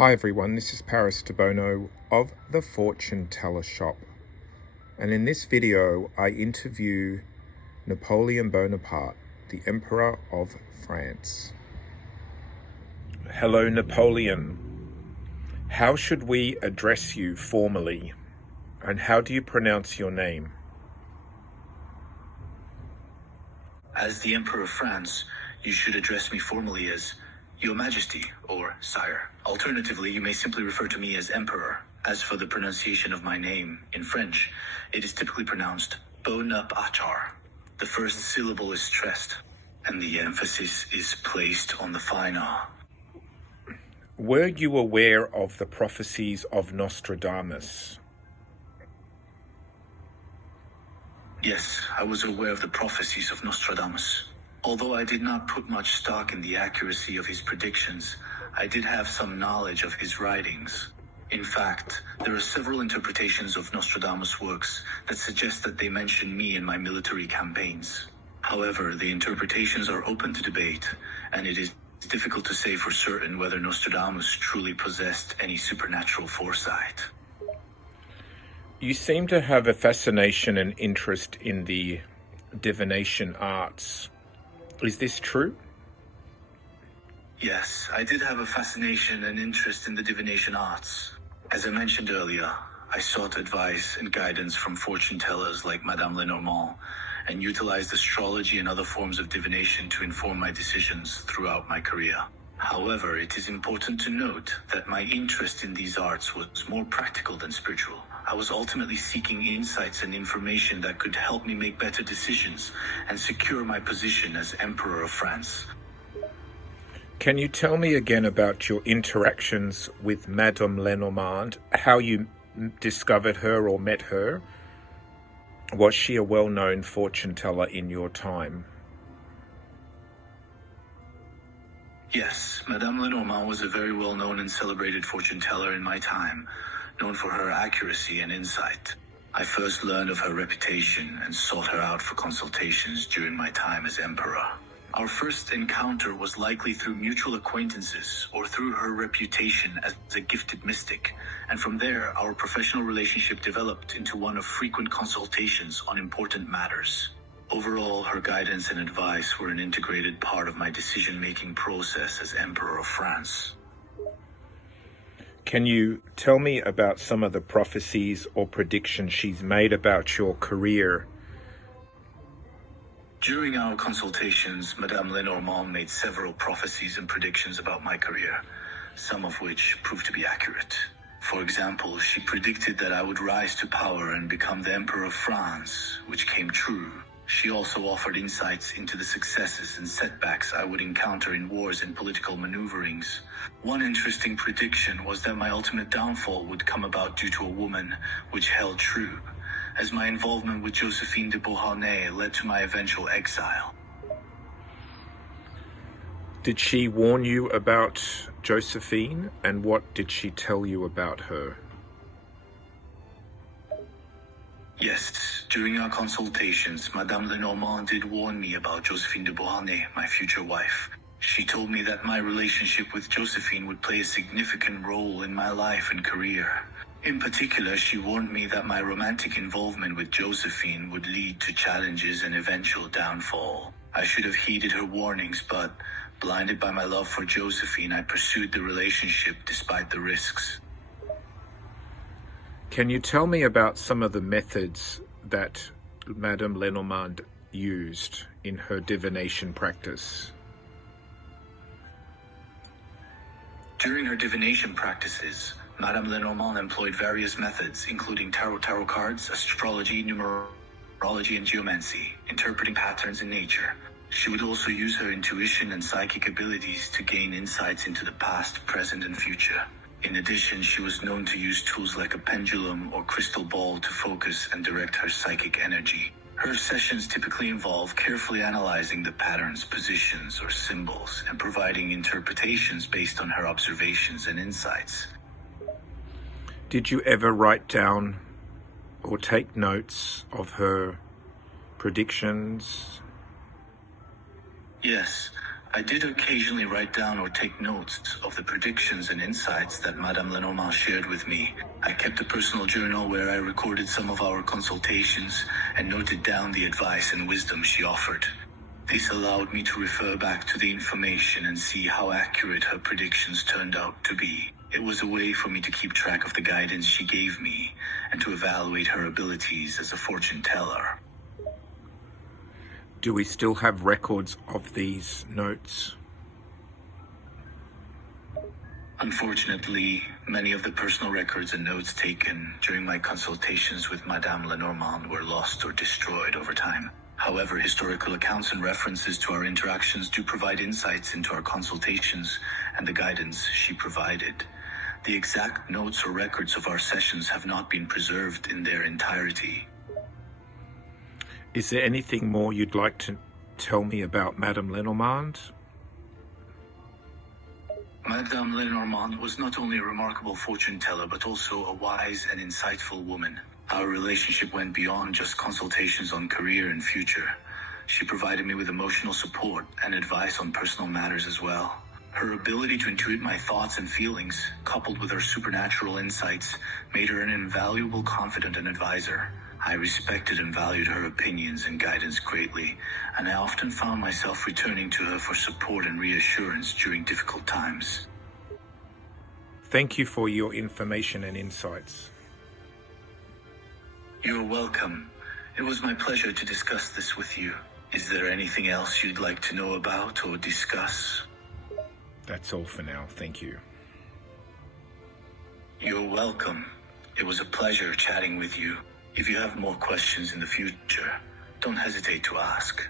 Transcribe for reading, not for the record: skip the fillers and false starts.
Hi everyone, this is Debono of the Fortune Teller Shop, and in this video I interview Napoleon Bonaparte, the Emperor of France. Hello Napoleon, how should we address you formally, and how do you pronounce your name? As the Emperor of France, you should address me formally as Your Majesty or Sire. Alternatively, you may simply refer to me as Emperor. As for the pronunciation of my name, in French, it is typically pronounced Bonaparte. The first syllable is stressed, and the emphasis is placed on the final. Were you aware of the prophecies of Nostradamus? Yes, I was aware of the prophecies of Nostradamus. Although I did not put much stock in the accuracy of his predictions, I did have some knowledge of his writings. In fact, there are several interpretations of Nostradamus' works that suggest that they mention me in my military campaigns. However, the interpretations are open to debate, and it is difficult to say for certain whether Nostradamus truly possessed any supernatural foresight. You seem to have a fascination and interest in the divination arts. Is this true? Yes, I did have a fascination and interest in the divination arts. As I mentioned earlier, I sought advice and guidance from fortune tellers like Madam Lenormand, and utilized astrology and other forms of divination to inform my decisions throughout my career. However, it is important to note that my interest in these arts was more practical than spiritual. I was ultimately seeking insights and information that could help me make better decisions and secure my position as Emperor of France. Can you tell me again about your interactions with Madame Lenormand, how you discovered her or met her? Was she a well-known fortune teller in your time? Yes, Madame Lenormand was a very well-known and celebrated fortune teller in my time, known for her accuracy and insight. I first learned of her reputation and sought her out for consultations during my time as Emperor. Our first encounter was likely through mutual acquaintances or through her reputation as a gifted mystic, and from there our professional relationship developed into one of frequent consultations on important matters. Overall, her guidance and advice were an integrated part of my decision-making process as Emperor of France. Can you tell me about some of the prophecies or predictions she's made about your career? During our consultations, Madame Lenormand made several prophecies and predictions about my career, some of which proved to be accurate. For example, she predicted that I would rise to power and become the Emperor of France, which came true. She also offered insights into the successes and setbacks I would encounter in wars and political maneuverings. One interesting prediction was that my ultimate downfall would come about due to a woman, which held true, as my involvement with Josephine Debono led to my eventual exile. Did she warn you about Josephine, and what did she tell you about her? Yes, during our consultations, Madame Lenormand did warn me about Josephine Debono, my future wife. She told me that my relationship with Josephine would play a significant role in my life and career. In particular, she warned me that my romantic involvement with Josephine would lead to challenges and eventual downfall. I should have heeded her warnings, but blinded by my love for Josephine, I pursued the relationship despite the risks. Can you tell me about some of the methods that Madame Lenormand used in her divination practice? During her divination practices, Madame Lenormand employed various methods, including tarot cards, astrology, numerology, and geomancy, interpreting patterns in nature. She would also use her intuition and psychic abilities to gain insights into the past, present, and future. In addition, she was known to use tools like a pendulum or crystal ball to focus and direct her psychic energy. Her sessions typically involve carefully analyzing the patterns, positions, or symbols, and providing interpretations based on her observations and insights. Did you ever write down or take notes of her predictions? Yes, I did occasionally write down or take notes of the predictions and insights that Madame Lenormand shared with me. I kept a personal journal where I recorded some of our consultations and noted down the advice and wisdom she offered. This allowed me to refer back to the information and see how accurate her predictions turned out to be. It was a way for me to keep track of the guidance she gave me and to evaluate her abilities as a fortune teller. Do we still have records of these notes? Unfortunately, many of the personal records and notes taken during my consultations with Madame Lenormand were lost or destroyed over time. However, historical accounts and references to our interactions do provide insights into our consultations and the guidance she provided. The exact notes or records of our sessions have not been preserved in their entirety. Is there anything more you'd like to tell me about Madame Lenormand? Madame Lenormand was not only a remarkable fortune teller, but also a wise and insightful woman. Our relationship went beyond just consultations on career and future. She provided me with emotional support and advice on personal matters as well. Her ability to intuit my thoughts and feelings, coupled with her supernatural insights, made her an invaluable confidant and advisor. I respected and valued her opinions and guidance greatly, and I often found myself returning to her for support and reassurance during difficult times. Thank you for your information and insights. You're welcome. It was my pleasure to discuss this with you. Is there anything else you'd like to know about or discuss? That's all for now. Thank you. You're welcome. It was a pleasure chatting with you. If you have more questions in the future, don't hesitate to ask.